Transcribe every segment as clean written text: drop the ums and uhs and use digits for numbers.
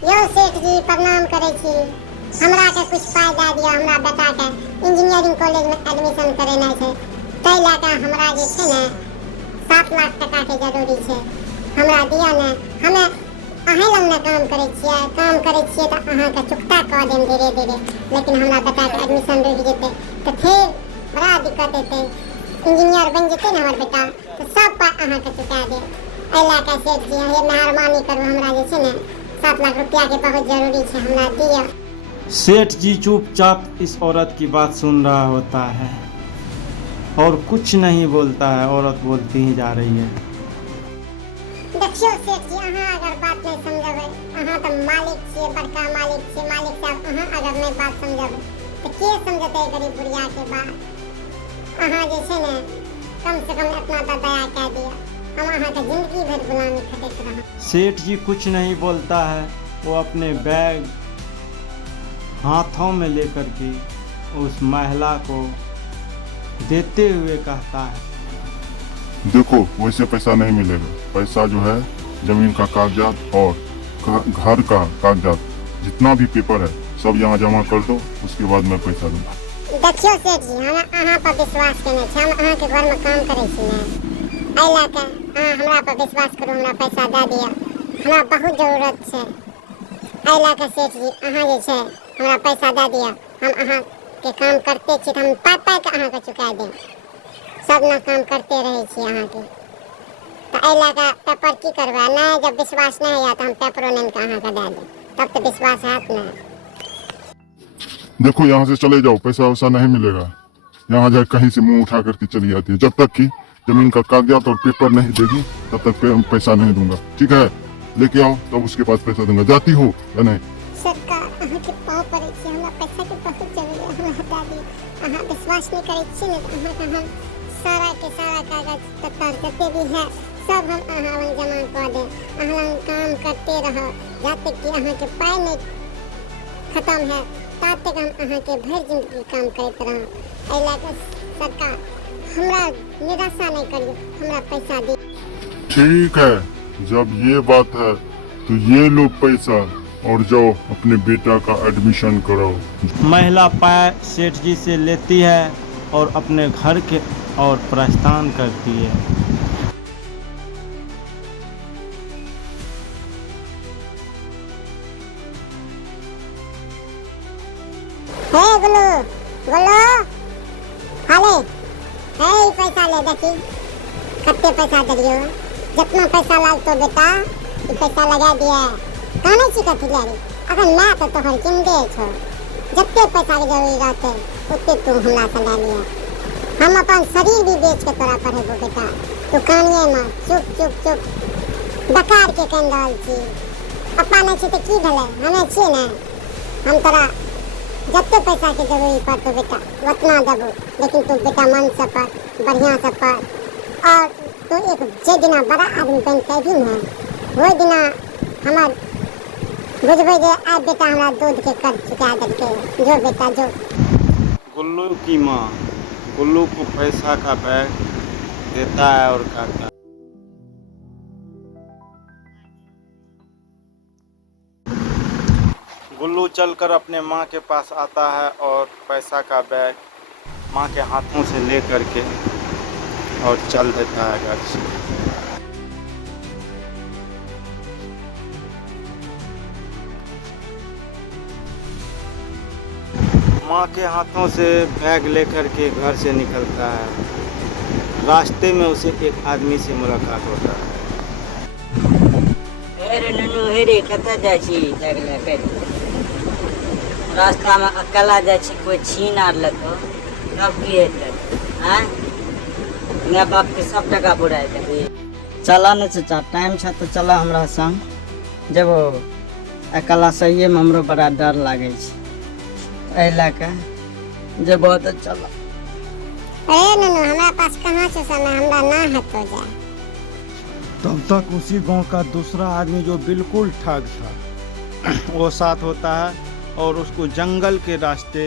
यो सेठ जी प्रणाम करे छी। हमरा के कुछ पाई दे दिया, हमरा बेटा के इंजीनियरिंग कॉलेज में एडमिशन करेना छै। तै लाके हमरा जे छै ने 7 लाख टका के जरूरी छै। हमरा दिया ने, हमे अहे लग ने काम करे छियै त अहाँ के चुकता क देम धीरे धीरे। लेकिन हमरा बेटा के एडमिशन रुक जेते त फिर बड़ा दिक्कत हेतै। इंजीनियर बन जेते ने हमर बेटा तो सब पाई अहाँ के चुका दे। एहि लाके सेठ जी ये मेहरबानी करू, हमरा जे छै ने 7 लाख रुपया के बहुत जरूरी है, हमरा दिया। सेठ जी चुपचाप इस औरत की बात सुन रहा होता है और कुछ नहीं बोलता है। औरत बोलती ही जा रही है। देखियो सेठ जी, अहाँ अगर बात नहीं समझबै, अहाँ तो मालिक छियै, बड़का मालिक छियै। मालिक साहब अहाँ अगर नहीं बात समझबै तो के समझते गरीब बुढ़िया के बात। अहाँ जे छै ने कम से कम इतना तो दया कह दिया, हम अहाँ के जिंदगी भर गुलामी खटैत रहब। सेठ जी कुछ नहीं बोलता है। वो अपने बैग हाथों में लेकर के उस महिला को देते हुए कहता है, देखो वैसे पैसा नहीं मिलेगा। पैसा जो है जमीन का कागजात और घर का कागजात, जितना भी पेपर है सब यहाँ जमा कर दो, उसके बाद मैं पैसा दूंगा। देखियो सेठ जी, हम अहाँ पर विश्वास केने छी। हम अहाँ के घर में काम करे छी ने, एहि लए के अहाँ हमरा पर विश्वास करू, हमरा पैसा दे दिया। हमरा बहुत जरूरत छै। एहि लए के सेठ जी अहाँ जे छै हमरा पैसा दे दिया। हम अहाँ के काम करते छी तो हम पाई के अहाँ के चुका देम। सब ना काम करते रहे छी अहाँ के। तो एहि लए के पेपर की करबे नहीं, जब विश्वास नहीं है तो हम पेपरो नहीं के अहाँ के दे देम, तब तो विश्वास हैत ना। देखो यहाँ से चले जाओ, पैसा वैसा नहीं मिलेगा। यहाँ जाए कहीं से मुंह उठा करके चली जाती है। जब तक कि जमीन का कागजात और पेपर नहीं देगी तब तक पैसा नहीं दूंगा, ठीक है? लेके आओ तब उसके पास पैसा दूंगा। जाती हो या नहीं? सरकार अहाँ के पाँव पड़े छी, हमरा पैसा के बहुत जरूरी है, हमरा हटा दी। अहाँ विश्वास नहीं करे छी ने तो अहाँ के हम सारा के सारा कागज पत्तर जते भी है सब हम अहाँ लग जमा कर दे। अहाँ लग काम करते रह जब तक कि अहाँ के पाई नहीं खत्म है, तब तक हम अहाँ के भर जिंदगी काम करते रह। एहि लाके सरकार हमरा निराशा नहीं करियो, हमरा पैसा दी। ठीक है, जब ये बात है तो ये लो पैसा और जाओ अपने बेटा का एडमिशन कराओ। महिला पाय सेठ जी से लेती है और अपने घर के और प्रस्थान करती है। हे गुल्लू गुल्लू हाले हे पैसा ले देखी कते पैसा दरियो। जितना पैसा लागतो बेटा ई पैसा लगा दिया। काने छी कथी ले? अगर ना तो तोहर जिंदे छो। जते पैसा के जरूरी रहते उते तू हमरा से ले लिया। हम अपन शरीर भी बेच के तोरा पढ़ेबो बेटा। तू कानिए मत, चुप चुप चुप बेकार के कह रहल छी। पप्पा नहीं छी तो की भेले, हमें छी ने। हम तोरा जते पैसा के जरूरी पड़तो बेटा उतना देबो, लेकिन तू बेटा मन से पढ़, बढ़िया से पढ़। और तू एक जे दिना बड़ा आदमी बन के भी ना वो दिना हमार बुझबे जे आ बेटा हमरा दूध के कर चुका देलके। जो बेटा जो। गुल्लू की माँ गुल्लू को पैसा का बैग देता है और कहता है, गुल्लू चलकर अपने माँ के पास आता है और पैसा का बैग माँ के हाथों से ले करके और चल देता है घर से। माँ के हाथों से बैग लेकर के घर से निकलता है। रास्ते में उसे एक आदमी से मुलाकात होता है। अरे ननू हेरे कतऽ जाइ छी जगले कर रास्ता में अकेला जाइ छी, कोई छीन आर लेतो तब की हेतै? हैं माय बाप के सब टका बुराइ देबी। चला न चाचा, टाइम छ तो चला हमरा संग जेबो। अकेला सहिए में हमरो बड़ा डर लागे छै, एहि लए के जेबो तो चला। अरे ननू हमरा पास कहाँ से समय, हमरा ना हतो जा। तब तक उसी गांव का दूसरा आदमी जो बिल्कुल ठग था वो साथ होता है और उसको जंगल के रास्ते,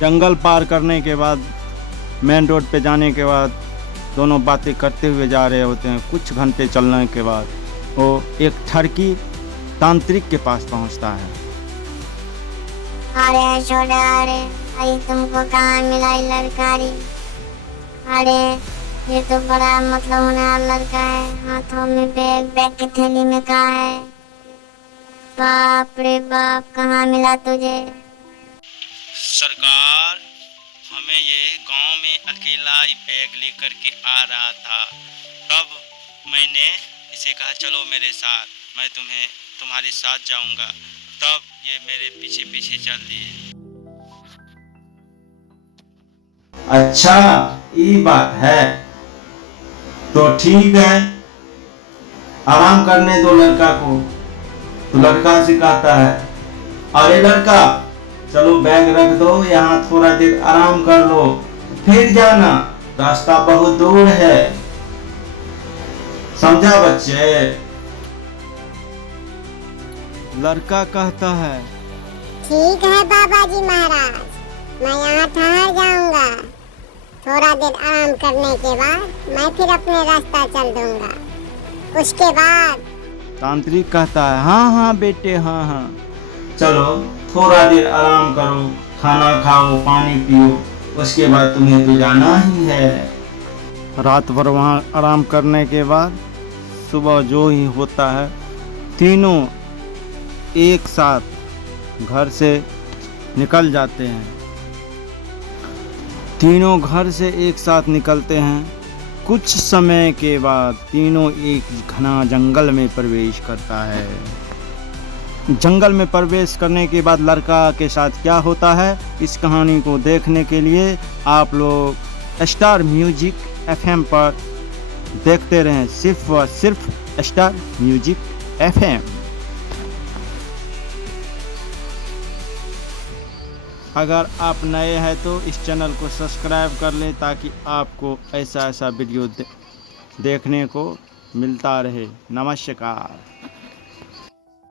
जंगल पार करने के बाद मेन रोड पे जाने के बाद दोनों बातें करते हुए जा रहे होते हैं। कुछ घंटे चलने के बाद वो एक ठरकी तांत्रिक के पास पहुंचता है। अरे छोड़ा, अरे तुमको कहाँ मिला ये लड़का रे? अरे ये तो बड़ा मतलब होने वाला लड़का है। हाथों में बैग, बैग की थैली में कहाँ है? बाप रे बाप, कहाँ मिला तुझे? सरकार, हमें ये गांव में अकेला ही बैग लेकर के आ रहा था। तब मैंने इसे कहा चलो मेरे साथ, मैं तुम्हारे साथ जाऊंगा। तब ये मेरे पीछे पीछे चल दिए। अच्छा ये बात है, तो ठीक है, आराम करने दो लड़का को। तो लड़का से कहता है, अरे लड़का चलो बैग रख दो, यहाँ थोड़ा देर आराम कर लो, फिर जाना, रास्ता बहुत दूर है। समझा बच्चे? लड़का कहता है, ठीक है बाबा जी महाराज, मैं यहाँ ठहर जाऊंगा। थोड़ा देर आराम करने के बाद मैं फिर अपने रास्ता चल दूंगा। उसके बाद तांत्रिक कहता है, हाँ हाँ बेटे, हाँ हाँ, चलो थोड़ा देर आराम करो, खाना खाओ, पानी पियो, उसके बाद तुम्हें तो जाना ही है। रात भर वहाँ आराम करने के बाद सुबह जो ही होता है, तीनों एक साथ घर से निकल जाते हैं। तीनों घर से एक साथ निकलते हैं। कुछ समय के बाद तीनों एक घना जंगल में प्रवेश करता है। जंगल में प्रवेश करने के बाद लड़का के साथ क्या होता है, इस कहानी को देखने के लिए आप लोग स्टार म्यूजिक FM पर देखते रहें, सिर्फ और सिर्फ स्टार म्यूजिक FM। अगर आप नए हैं तो इस चैनल को सब्सक्राइब कर लें, ताकि आपको ऐसा वीडियो देखने को मिलता रहे। नमस्कार।